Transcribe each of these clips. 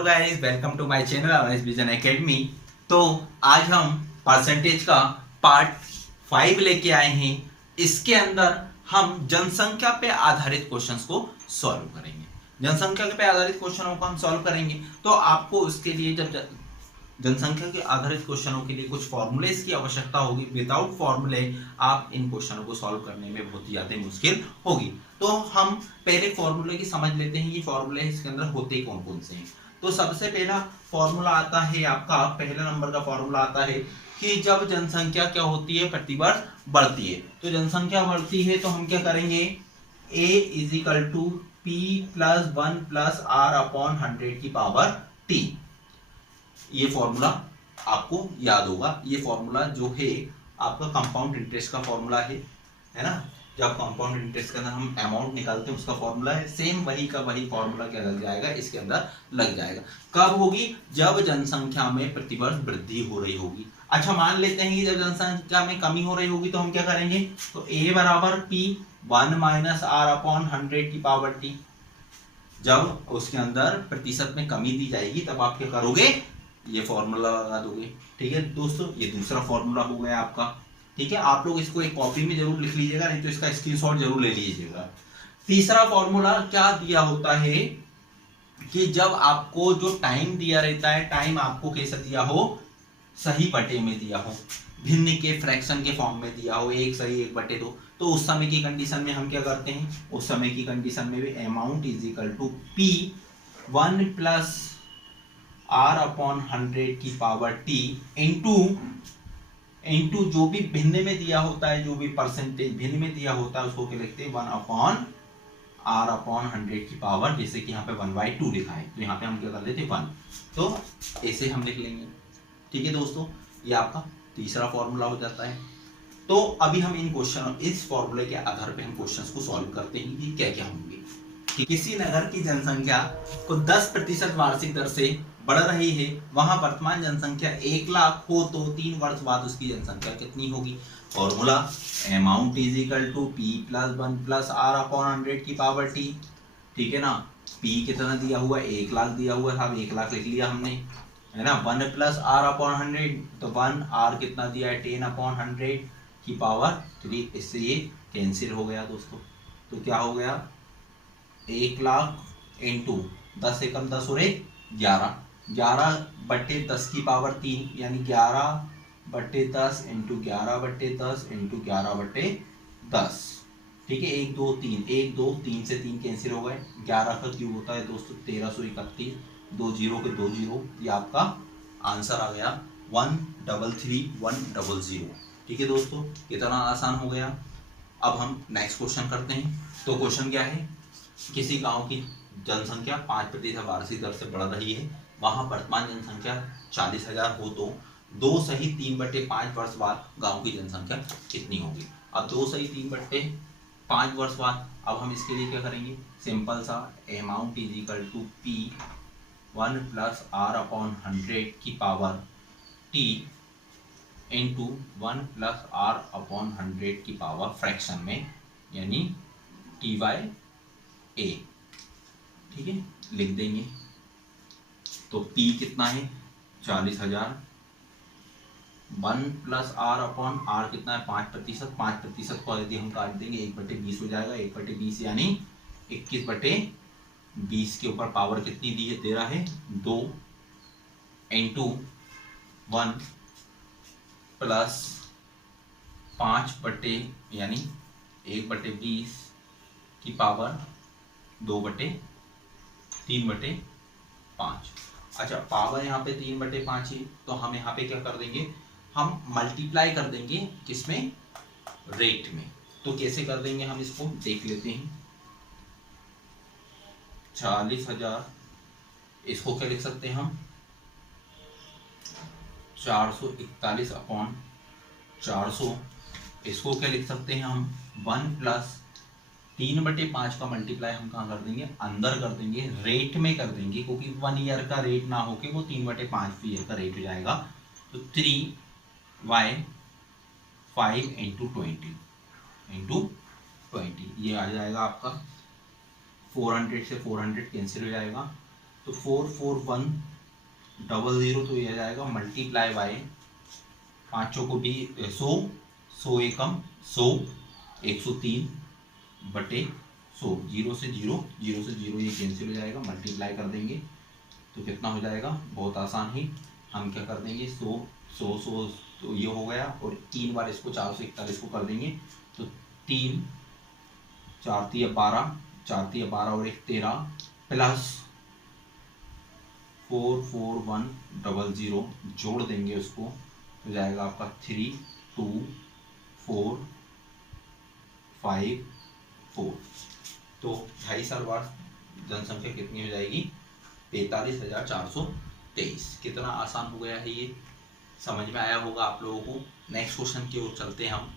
Hello guys, welcome to my channel Avneesh vision academy. तो आज हम परसेंटेज का पार्ट 5 लेके आए हैं। इसके अंदर हम जनसंख्या पे आधारित क्वेश्चंस को सॉल्व करेंगे। जनसंख्या पे आधारित क्वेश्चनों को हम सॉल्व करेंगे तो आपको उसके लिए जब जनसंख्या के आधारित क्वेश्चनों के लिए कुछ फॉर्मूलेज की आवश्यकता होगी। विदाउट फॉर्मूले आप इन क्वेश्चनों को सॉल्व करने में बहुत ज्यादा मुश्किल होगी। तो हम पहले फॉर्मूले की समझ लेते हैं। ये फॉर्मूले इसके अंदर होते कौन कौन से हैं। तो सबसे पहला फॉर्मूला आता है आपका, पहला नंबर का फॉर्मूला आता है कि जब जनसंख्या क्या होती है, प्रतिवर्ष बढ़ती है। तो जनसंख्या बढ़ती है तो हम क्या करेंगे, a is equal to p plus 1 plus r upon 100 की पावर t। ये फॉर्मूला आपको याद होगा। ये फॉर्मूला जो है आपका कंपाउंड इंटरेस्ट का फॉर्मूला है ना। जब कंपाउंड इंटरेस्ट के अंदर हम अमाउंट निकालते हैं उसका फॉर्मूला है। सेम वही का वही फॉर्मूला क्या लग जाएगा, इसके अंदर लग जाएगा। कब होगी, जब जनसंख्या में प्रतिवर्ष वृद्धि हो रही होगी। अच्छा, मान लेते हैं कि जब जनसंख्या में कमी हो रही होगी तो हम क्या करेंगे, तो a बराबर p 1 माइनस r अपॉन 100 की पावर t। जब उसके अंदर प्रतिशत में कमी दी जाएगी तब आप क्या करोगे, ये फॉर्मूला लगा दोगे। ठीक है दोस्तों, ये दूसरा फॉर्मूला हो गया आपका। ठीक है, आप लोग इसको एक कॉपी में जरूर लिख लीजिएगा, नहीं तो इसका स्क्रीनशॉट जरूर ले लीजिएगा। तीसरा फॉर्मूला क्या दिया होता है कि जब आपको जो टाइम दिया रहता है, टाइम आपको कैसे दिया हो, सही बटे में दिया हो, भिन्न के फ्रैक्शन के फॉर्म में दिया हो, 1 सही 1/2। तो उस समय की कंडीशन में हम क्या करते हैं, उस समय की कंडीशन में भी amount is equal to p 1 plus r upon 100 की पावर t इंटू जो भी भिन्न में दिया होता है, जो भी परसेंटेज भिन्न में दिया होता है उसको क्या लिखते हैं, 1 अपॉन r अपॉन 100 की पावर। जैसे कि यहाँ पे 1/2 लिखा है तो यहाँ पे हम क्या कर लेते हैं 1, तो ऐसे हम लिख लेंगे। ठीक है दोस्तों, ये आपका तीसरा फॉर्मूला हो जाता है। तो अभी हम इन क्वेश्चन, इस फॉर्मूले के आधार पे हम क्वेश्चंस को सॉल्व करते हैं कि क्या क्या होंगे। किसी नगर की जनसंख्या को 10% वार्षिक दर से बढ़ रही है, वहां वर्तमान जनसंख्या 1 लाख हो तो 3 वर्ष बाद उसकी जनसंख्या कितनी होगी। Formula amount is equal to p plus 1 plus r upon 100 की पावर t। ठीक है ना, p कितना दिया हुआ है, 1 लाख दिया हुआ था, 1 लाख लिख लिया हमने, है ना। 1 प्लस r अपॉन 100 तो 1, r कितना दिया है, 10 अपॉन 100 की पावर 3। इससे ये कैंसिल हो गया दोस्तों। तो क्या हो गया, 1 लाख इंटू 10 एकम 10 और 1 11, 11/10 की पावर 3, यानी 11/10 इंटू 11/10 इंटू 11/10। ठीक है, 1 2 3, 1 2 3 से 3 कैंसिल हो गए। 11 का क्यूब होता है दोस्तों 1331, 2 जीरो के 2 जीरो, ये आपका आंसर आ गया 133100। ठीक है दोस्तों, कितना आसान हो गया। अब हम नेक्स्ट क्वेश्चन करते हैं। तो क्वेश्चन क्या है, किसी गांव की जनसंख्या 5% वार्षिक दर से बढ़ रही है, वहां वर्तमान जनसंख्या 40,000 हो तो 2 सही 3/5 वर्ष बाद गांव की जनसंख्या कितनी होगी। अब 2 सही 3/5 वर्ष बाद, अब हम इसके लिए क्या करेंगे, सिंपल सा amount is equal to p 1 plus r upon 100 की power t into 1 plus r upon 100 की पावर फ्रैक्शन में, यानी t/a। ठीक है, लिख देंगे। तो p कितना है, 40,000, 1 प्लस r अपॉन r कितना है, 5%। 5% को यदि हम काट देंगे 1/20 हो जाएगा। 1/20 यानी 21/20 के ऊपर पावर कितनी दी है, दे रहा है 2 इंटू 1 प्लस 5 यानी 1/20 की पावर 2/3/5। अच्छा, पावर यहाँ पे 3/5 है तो हम यहाँ पे क्या कर देंगे, हम मल्टीप्लाई कर देंगे किसमें, रेट में। तो कैसे कर देंगे हम इसको देख लेते हैं। 40,000, इसको क्या लिख सकते हैं हम, 441 अपॉन 400। इसको क्या लिख सकते हैं हम, 1 प्लस 3/5 का मल्टीप्लाई हम कहाँ कर देंगे, अंदर कर देंगे, रेट में कर देंगे, क्योंकि 1 ईयर का रेट ना होके वो 3/5 ईयर का रेट हो जाएगा। तो 3/5 इंटू 20 ये आ जाएगा आपका 400 से 400 कैंसिल हो जाएगा, तो 44100 तो ये आ जाएगा मल्टीप्लाई बाय 5 को भी 100, 100 एकम 100, 103 बटे 100, 0 से 0 ये कैंसिल हो जाएगा, मल्टीप्लाई कर देंगे तो कितना हो जाएगा, बहुत आसान ही हम क्या कर देंगे 100 तो ये हो गया, और 3 बार इसको 441 को कर देंगे तो 3 4 3 12 और 1 13 प्लस 44100 जोड़ देंगे उसको तो जाएगा आपका 32454। तो 2.5 साल बाद जनसंख्या कितनी हो जाएगी, 45,423। कितना आसान हो गया है, ये समझ में आया होगा आप लोगों को। नेक्स्ट क्वेश्चन की ओर चलते हैं हम।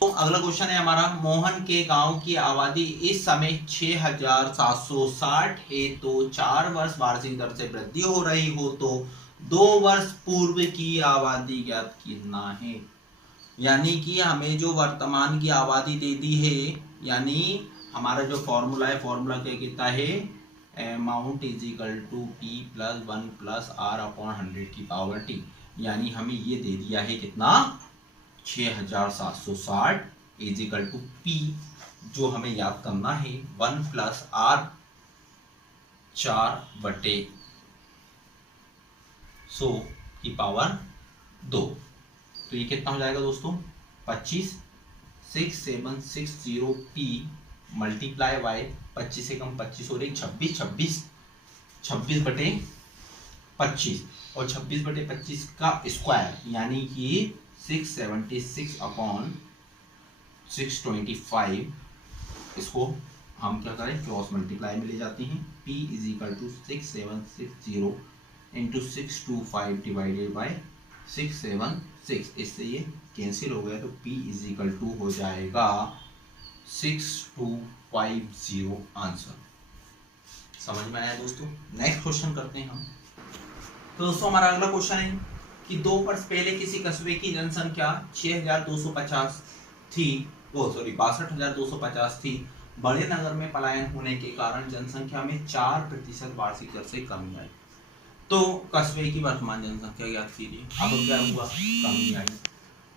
तो अगला क्वेश्चन है हमारा, मोहन के गांव की आबादी इस समय 6,760 है, तो 4 वर्ष वार्षिक दर से वृद्धि हो रही हो तो 2 वर्ष पूर्व की आबादी ज्ञात करना है। यानी कि हमें जो वर्तमान की आबादी दे दी है, यानी हमारा जो फॉर्मूला है, फॉर्मूला क्या कहता है, amount is equal to P + 1 + R/100 यानी हमें ये दे दिया है कितना, 6,760 इज इक्वल टू P, जो हमें याद करना है 1 + R 4/100 तो ये कितना हो जाएगा दोस्तों, 25, 6760 P मल्टीप्लाई बाय 25 से कम 25 और 1 26 बटे 25 और 26 बटे 25 का स्क्वायर यानी कि 676/625। इसको हम क्या करें, क्रॉस मल्टीप्लाई में ले जाते हैं। P = 6760 × 625 डिवाइडेड बाय 676, इससे ये कैंसिल हो गया तो P = हो जाएगा 6250 आंसर। समझ में आया दोस्तों। नेक्स्ट क्वेश्चन करते हैं हम। तो दोस्तों हमारा अगला क्वेश्चन है कि 2 वर्ष पहले किसी कस्बे की जनसंख्या 6250 थी, 6250 थी। बड़े नगर में पलायन होने के कारण जनसंख्या में 4% वार्षिक दर से कमी आई। तो कस्बे की वर्तमान जनसंख्या ज्ञात कीजिए। अब क्या हुआ, कमी आई।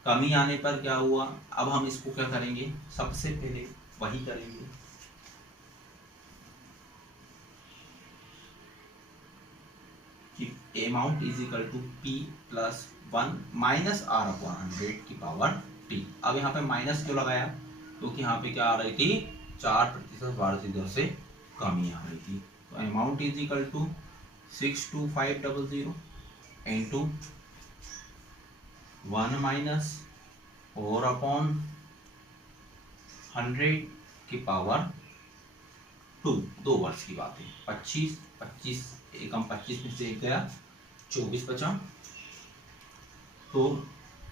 कमी आने पर क्या हुआ, अब हम इसको क्या करेंगे, सबसे पहले वही करेंगे कि amount is equal to P + 1 - R/100 अब यहाँ पे माइनस क्यों लगाया, क्योंकि यहाँ पे क्या आ रही थी, 4% वार्षिक दर से कमी आ रही थी। तो amount is equal to 62500 into 1 - 4/100 2 वर्ष की बात है। 25 एकम 25 में से एक गया, 24 बचा। तो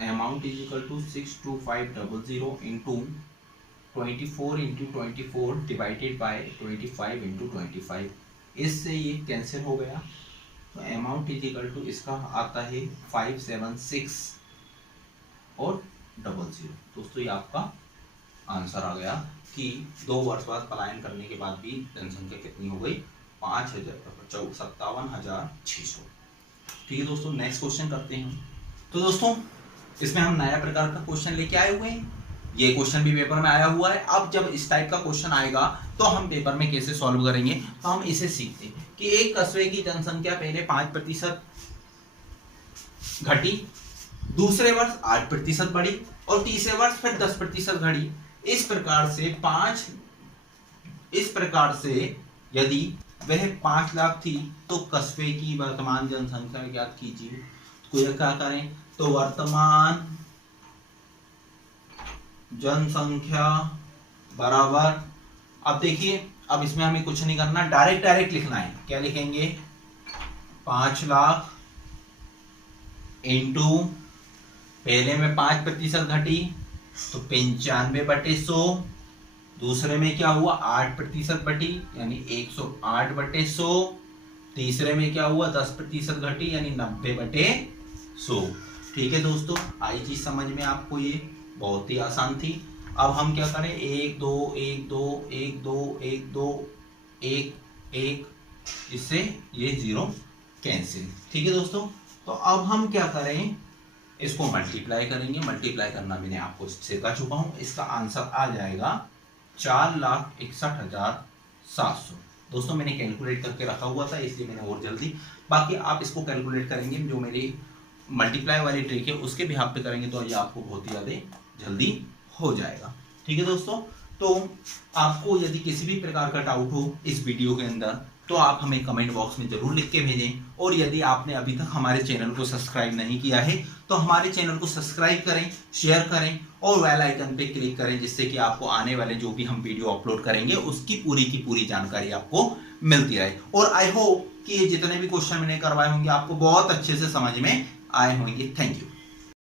अमाउंट इज इक्वल टू 62500 इंटू 24 × 24 डिवाइडेड बाय 25 × 25। इससे ये कैंसिल हो गया। तो अमाउंट इज इक्वल टू इसका आता है 576 और 00। दोस्तों ये आपका आंसर आ गया कि 2 वर्ष बाद पलायन करने के बाद भी जनसंख्या कितनी हो गई, 57,600। ठीक है दोस्तों, नेक्स्ट क्वेश्चन करते हैं। तो दोस्तों इसमें हम नया प्रकार का क्वेश्चन लेके आए हुए हैं। ये क्वेश्चन भी पेपर में आया हुआ है। अब जब इस टाइप का क्वेश्चन आएगा तो हम पेपर में कैसे सॉल्व करेंगे, तो हम इसे सीखते हैं कि एक कस्बे की जनसंख्या पहले 5% घटी, दूसरे वर्ष 8% बढ़ी और तीसरे वर्ष फिर 10% घटी। इस प्रकार से यदि वह 5 लाख थी तो कस्बे की वर्तमान जनसंख्या ज्ञात कीजिए। तो क्या करें, तो वर्तमान जनसंख्या बराबर, अब देखिए, अब इसमें हमें कुछ नहीं करना, डायरेक्ट लिखना है। क्या लिखेंगे, 5 लाख इंटू पहले में 5% घटी तो 95/100, दूसरे में क्या हुआ 8% बढ़ी यानी 108/100, तीसरे में क्या हुआ 10% घटी यानी 90/100। ठीक है दोस्तों, आई चीज समझ में आपको, ये बहुत ही आसान थी। अब हम क्या करें, 1 2 1 2 1 2 1 2 1 1 इससे ये 0 कैंसिल। ठीक है दोस्तों, तो अब हम क्या करें, इसको मल्टीप्लाई करेंगे। मल्टीप्लाई करना मैंने आपको सिखा चुका हूं। इसका आंसर आ जाएगा 4,61,700। दोस्तों मैंने कैलकुलेट करके रखा हुआ था इसलिए मैंने और जल्दी, बाकी आप इसको कैलकुलेट करेंगे जो मेरी मल्टीप्लाई वाली ट्रिक है उसके भी हाथ पे करेंगे तो ये आपको बहुत ही ज़्यादा जल्दी हो जाएगा। ठीक है दोस्तों, तो आपको यदि किसी भी प्रकार का डाउट हो इस वीडियो के अंदर तो आप हमें कमेंट बॉक्स में जरूर लिख के भेजें। और यदि आपने अभी तक हमारे चैनल को सब्सक्राइब नहीं किया है तो हमारे चैनल को सब्सक्राइब करें, शेयर करें और बेल आइकन पे क्लिक करें, जिससे कि आपको आने वाले जो भी हम वीडियो अपलोड करेंगे उसकी पूरी की पूरी जानकारी आपको मिलती रहे। और आई होप कि ये जितने भी क्वेश्चन मैंने करवाए होंगे आपको बहुत अच्छे से समझ में आए होंगे। Thank you.